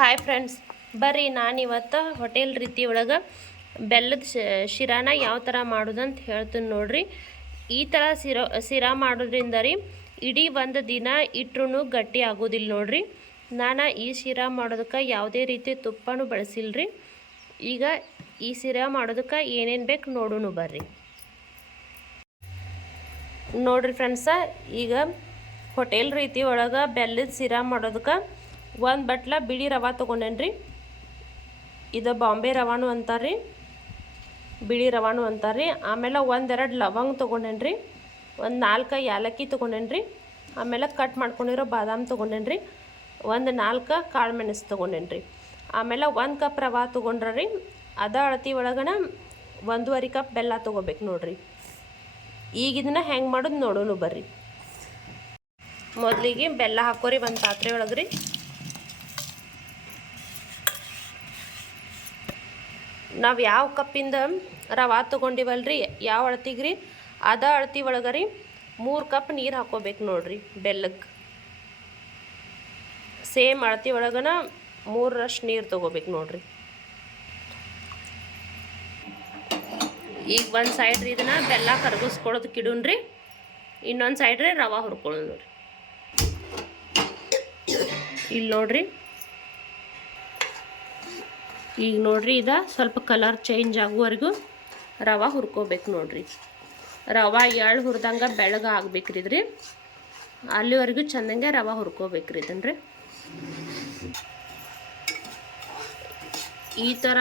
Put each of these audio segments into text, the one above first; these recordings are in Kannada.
ಹಾಯ್ ಫ್ರೆಂಡ್ಸ್ ಬರ್ರಿ ನಾನಿವತ್ತು ಹೋಟೆಲ್ ರೀತಿ ಒಳಗೆ ಬೆಲ್ಲದ ಶಿರಾನ ಯಾವ ಥರ ಮಾಡೋದಂತ ಹೇಳ್ತೀನಿ ನೋಡ್ರಿ. ಈ ಥರ ಸಿರೋ ಶಿರಾ ಮಾಡೋದ್ರಿಂದ ರೀ ಇಡೀ ಒಂದು ದಿನ ಇಟ್ಟರು ಗಟ್ಟಿ ಆಗೋದಿಲ್ಲ ನೋಡ್ರಿ. ನಾನು ಈ ಶಿರಾ ಮಾಡೋದಕ್ಕೆ ಯಾವುದೇ ರೀತಿ ತುಪ್ಪನೂ ಬಳಸಿಲ್ರಿ. ಈಗ ಈ ಶಿರಾ ಮಾಡೋದಕ್ಕೆ ಏನೇನು ಬೇಕು ನೋಡೋಣ ಬರ್ರಿ. ನೋಡ್ರಿ ಫ್ರೆಂಡ್ಸ ಈಗ ಹೋಟೆಲ್ ರೀತಿ ಒಳಗೆ ಬೆಲ್ಲದ ಶಿರಾ ಮಾಡೋದಕ್ಕೆ ಒಂದು ಬಟ್ಲ ಬಿಳಿ ರವೆ ತೊಗೊಂಡೇನ್ರಿ? ಇದು ಬಾಂಬೆ ರವಾನು ಅಂತಾರೆ ಬಿಳಿ ರವಾನು ಅಂತಾರೆ ಆಮೇಲೆ ಒಂದೆರಡು ಲವಂಗ ತೊಗೊಂಡೇನ್ರಿ. ಒಂದು ನಾಲ್ಕು ಏಲಕ್ಕಿ ತೊಗೊಂಡೇನ್ರಿ. ಆಮೇಲೆ ಕಟ್ ಮಾಡ್ಕೊಂಡಿರೋ ಬಾದಾಮ್ ತೊಗೊಂಡೇನ್ರಿ. ಒಂದು ನಾಲ್ಕು ಕಾಳು ಮೆಣಸು ತೊಗೊಂಡೇನ್ರಿ. ಆಮೇಲೆ ಒಂದು ಕಪ್ ರವೆ ತೊಗೊಂಡ್ರೆ ಅದ ಅಳತಿ ಒಳಗನ ಒಂದೂವರೆ ಕಪ್ ಬೆಲ್ಲ ತೊಗೋಬೇಕು ನೋಡ್ರಿ. ಈಗ ಇದನ್ನ ಹೆಂಗೆ ಮಾಡೋದು ನೋಡೋಣ ಬರ್ರಿ. ಮೊದಲಿಗೆ ಬೆಲ್ಲ ಹಾಕೋರಿ ಒಂದು ಪಾತ್ರೆ ಒಳಗೆ ರೀ ನಾವು ಯಾವ ಕಪ್ಪಿಂದ ರವೆ ತೊಗೊಂಡಿವಲ್ರಿ? ಯಾವ ಅಳ್ತಿಗೆ ರೀ ಅದ ಅಳತಿ ಒಳಗೆ ರೀ ಮೂರು ಕಪ್ ನೀರು ಹಾಕೋಬೇಕು ನೋಡ್ರಿ ಬೆಲ್ಲಕ್ಕೆ ಸೇಮ್ ಅಳತಿ ಒಳಗನ ಮೂರರಷ್ಟು ನೀರು ತೊಗೋಬೇಕು ನೋಡ್ರಿ. ಈಗ ಒಂದು ಸೈಡ್ ರೀ ಇದನ್ನ ಬೆಲ್ಲ ಕರಗಿಸ್ಕೊಳ್ಳೋದಕ್ಕೆ ಇಡೂನ್ರಿ ಇನ್ನೊಂದು ಸೈಡ್ರಿ ರವೆ ಹುರ್ಕೊಳ್ಳೋಣ ನೋಡ್ರಿ. ಇಲ್ಲಿ ನೋಡ್ರಿ. ಈಗ ನೋಡಿರಿ ಇದು ಸ್ವಲ್ಪ ಕಲರ್ ಚೇಂಜ್ ಆಗುವವರೆಗೂ ರವೆ ಹುರ್ಕೋಬೇಕು ನೋಡಿರಿ. ರವೆ ಎಳ್ಳು ಹುರಿದಂಗೆ ಬೆಳಗ್ಗೆ ಆಗ್ಬೇಕ್ರಿ ಇದ್ರಿ. ಅಲ್ಲಿವರೆಗೂ ಚೆಂದಂಗೆ ರವೆ ಹುರ್ಕೋಬೇಕ್ರಿ ಇದನ್ರಿ. ಈ ಥರ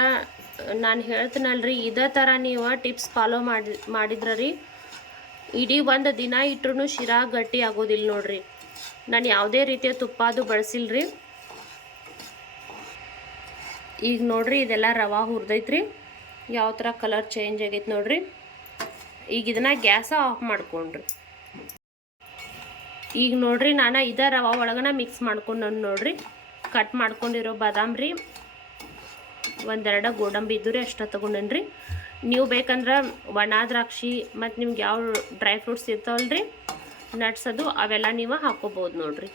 ನಾನು ಹೇಳ್ತೀನಲ್ರಿ, ಇದೇ ಥರ ನೀವು ಟಿಪ್ಸ್ ಫಾಲೋ ಮಾಡಿ ಮಾಡಿದ್ರೆ ರೀ ಇಡೀ ಒಂದು ದಿನ ಇಟ್ರೂ ಶಿರಾ ಗಟ್ಟಿ ಆಗೋದಿಲ್ಲ ನೋಡ್ರಿ. ನಾನು ಯಾವುದೇ ರೀತಿಯ ತುಪ್ಪ ಅದು ಬಳಸಿಲ್ರಿ. ಈಗ ನೋಡ್ರಿ ಇದೆಲ್ಲ ರವೆ ಹುರಿದೈತ್ರಿ. ಯಾವ ಥರ ಕಲರ್ ಚೇಂಜ್ ಆಗೈತೆ ನೋಡ್ರಿ. ಈಗ ಇದನ್ನ ಗ್ಯಾಸ ಆಫ್ ಮಾಡ್ಕೊಂಡ್ರಿ. ಈಗ ನೋಡ್ರಿ ನಾನು ಇದೇ ರವೆ ಒಳಗನ ಮಿಕ್ಸ್ ಮಾಡ್ಕೊಂಡು ನೋಡ್ರಿ. ಕಟ್ ಮಾಡ್ಕೊಂಡಿರೋ ಬಾದಾಮ್ ರೀ ಒಂದೆರಡು ಗೋಡಂಬಿ ಇದ್ದು ರೀ ಅಷ್ಟ ತೊಗೊಂಡೇನ್ರಿ. ನೀವು ಬೇಕಂದ್ರೆ ಒಣ ದ್ರಾಕ್ಷಿ ಮತ್ತು ನಿಮ್ಗೆ ಯಾವ ಡ್ರೈ ಫ್ರೂಟ್ಸ್ ಇರ್ತಾವಲ್ರಿ. ನಟ್ಸ್ ಅದು ಅವೆಲ್ಲ ನೀವು ಹಾಕೋಬೋದು ನೋಡ್ರಿ.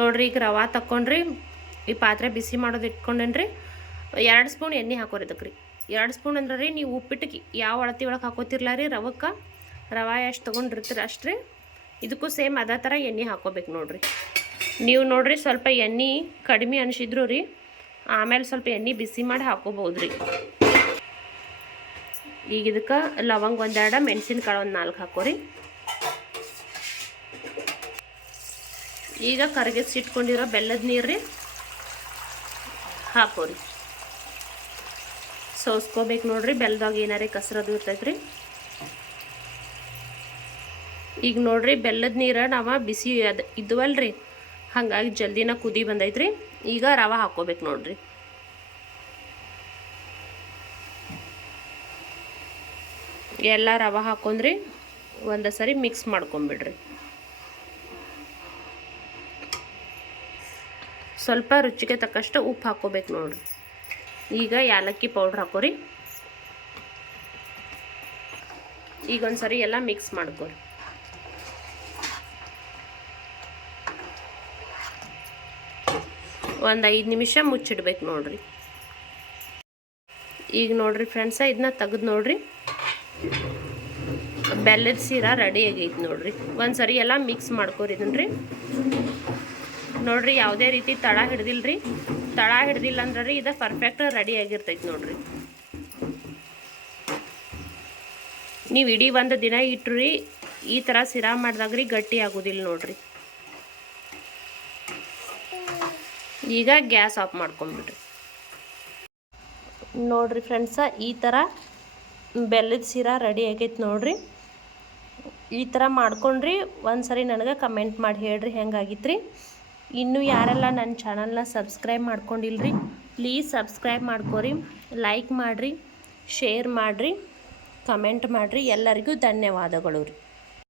ನೋಡ್ರಿ ಈಗ ರವೆ ತಕ್ಕೊಂಡ್ರಿ. ಈ ಪಾತ್ರೆ ಬಿಸಿ ಮಾಡೋದು ಇಟ್ಕೊಂಡೇನ್ರಿ? ಎರಡು ಸ್ಪೂನ್ ಎಣ್ಣೆ ಹಾಕೋರಿ ಇದಕ್ಕೆ ರೀ ಎರಡು ಸ್ಪೂನ್ ಅಂದ್ರೆ ರೀ ನೀವು ಉಪ್ಪಿಟ್ಟಿಗೆ ಯಾವ ಅಳತಿ ಒಳಗೆ ಹಾಕೋತಿರ್ಲ ರೀ ರವಕ್ಕೆ? ರವೆ ಎಷ್ಟು ತೊಗೊಂಡಿರ್ತೀರ ಅಷ್ಟು ರೀ ಇದಕ್ಕೂ ಸೇಮ್ ಅದೇ ಥರ ಎಣ್ಣೆ ಹಾಕೋಬೇಕು ನೋಡಿರಿ. ನೀವು ನೋಡಿರಿ ಸ್ವಲ್ಪ ಎಣ್ಣೆ ಕಡಿಮೆ ಅನಿಸಿದ್ರು ರೀ ಆಮೇಲೆ ಸ್ವಲ್ಪ ಎಣ್ಣೆ ಬಿಸಿ ಮಾಡಿ ಹಾಕೋಬೋದು ರೀ ಈಗ ಇದಕ್ಕೆ ಲವಂಗ ಒಂದೆರಡು, ಮೆಣಸಿನ್ಕಾಳು ಒಂದು ನಾಲ್ಕು ಹಾಕೋರಿ. ಈಗ ಕರಗಿಸಿಟ್ಕೊಂಡಿರೋ ಬೆಲ್ಲದ ನೀರು ರೀ ಹಾಕೋರಿ. ಸೋಸ್ಕೋಬೇಕು ನೋಡ್ರಿ ಬೆಲ್ಲದಾಗ ಏನಾರೇ ಕಸರದು ಇರ್ತೈತ್ರಿ. ಈಗ ನೋಡ್ರಿ, ಬೆಲ್ಲದ ನೀರು ನಾವು ಬಿಸಿ ಅದು ಇದ್ವಲ್ರಿ, ಹಾಗಾಗಿ ಜಲ್ದಿನ ಕುದಿ ಬಂದೈತ್ರಿ. ಈಗ ರವೆ ಹಾಕೋಬೇಕು ನೋಡ್ರಿ. ಎಲ್ಲ ರವೆ ಹಾಕೊಂಡ್ರಿ ಒಂದು ಸರಿ ಮಿಕ್ಸ್ ಮಾಡ್ಕೊಂಬಿಡ್ರಿ. ಸ್ವಲ್ಪ ರುಚಿಗೆ ತಕ್ಕಷ್ಟು ಉಪ್ಪು ಹಾಕೋಬೇಕು ನೋಡಿರಿ ಈಗ ಯಾಲಕ್ಕಿ ಪೌಡ್ರ್ ಹಾಕೋರಿ. ಈಗ ಒಂದು ಸರಿ ಎಲ್ಲ ಮಿಕ್ಸ್ ಮಾಡ್ಕೊರಿ. ಒಂದು ಐದು ನಿಮಿಷ ಮುಚ್ಚಿಡ್ಬೇಕು ನೋಡ್ರಿ. ಈಗ ನೋಡ್ರಿ ಫ್ರೆಂಡ್ಸ ಇದನ್ನ ತೆಗೆದು ನೋಡ್ರಿ. ಬೆಲ್ಲದ ಸೀರಾ ರೆಡಿ ಆಗೈತೆ ನೋಡ್ರಿ. ಒಂದು ಸರಿ ಎಲ್ಲ ಮಿಕ್ಸ್ ಮಾಡ್ಕೊರಿ ಇದನ್ರಿ. ನೋಡ್ರಿ, ಯಾವುದೇ ರೀತಿ ತಳ ಹಿಡ್ದಿಲ್ರಿ. ತಳ ಹಿಡ್ದಿಲ್ಲ ಅಂದ್ರೆ ರೀ ಇದು ಪರ್ಫೆಕ್ಟ್ ರೆಡಿ ಆಗಿರ್ತೈತೆ ನೋಡ್ರಿ. ನೀವು ಇಡೀ ಒಂದು ದಿನ ಇಟ್ರಿ, ಈ ಥರ ಸಿರಾ ಮಾಡಿದಾಗ ರೀ ಗಟ್ಟಿ ಆಗೋದಿಲ್ಲ ನೋಡ್ರಿ. ಈಗ ಗ್ಯಾಸ್ ಆಫ್ ಮಾಡ್ಕೊಂಬಿಡ್ರಿ. ನೋಡ್ರಿ ಫ್ರೆಂಡ್ಸ, ಈ ಥರ ಬೆಲ್ಲದ ಸಿರಾ ರೆಡಿ ಆಗೈತೆ ನೋಡ್ರಿ. ಈ ಥರ ಮಾಡ್ಕೊಂಡ್ರಿ ಒಂದು ಸರಿ ನನಗೆ ಕಮೆಂಟ್ ಮಾಡಿ ಹೇಳ್ರಿ ಹೆಂಗಾಗಿತ್ತು ರೀ ಇನ್ನೂ ಯಾರೆಲ್ಲ ನನ್ನ ಚಾನಲ್ನ ಸಬ್ಸ್ಕ್ರೈಬ್ ಮಾಡ್ಕೊಂಡಿಲ್ರಿ ಪ್ಲೀಸ್ ಸಬ್ಸ್ಕ್ರೈಬ್ ಮಾಡ್ಕೊರಿ ಲೈಕ್ ಮಾಡಿರಿ ಶೇರ್ ಮಾಡಿರಿ ಕಮೆಂಟ್ ಮಾಡಿರಿ. ಎಲ್ಲರಿಗೂ ಧನ್ಯವಾದಗಳು ರೀ.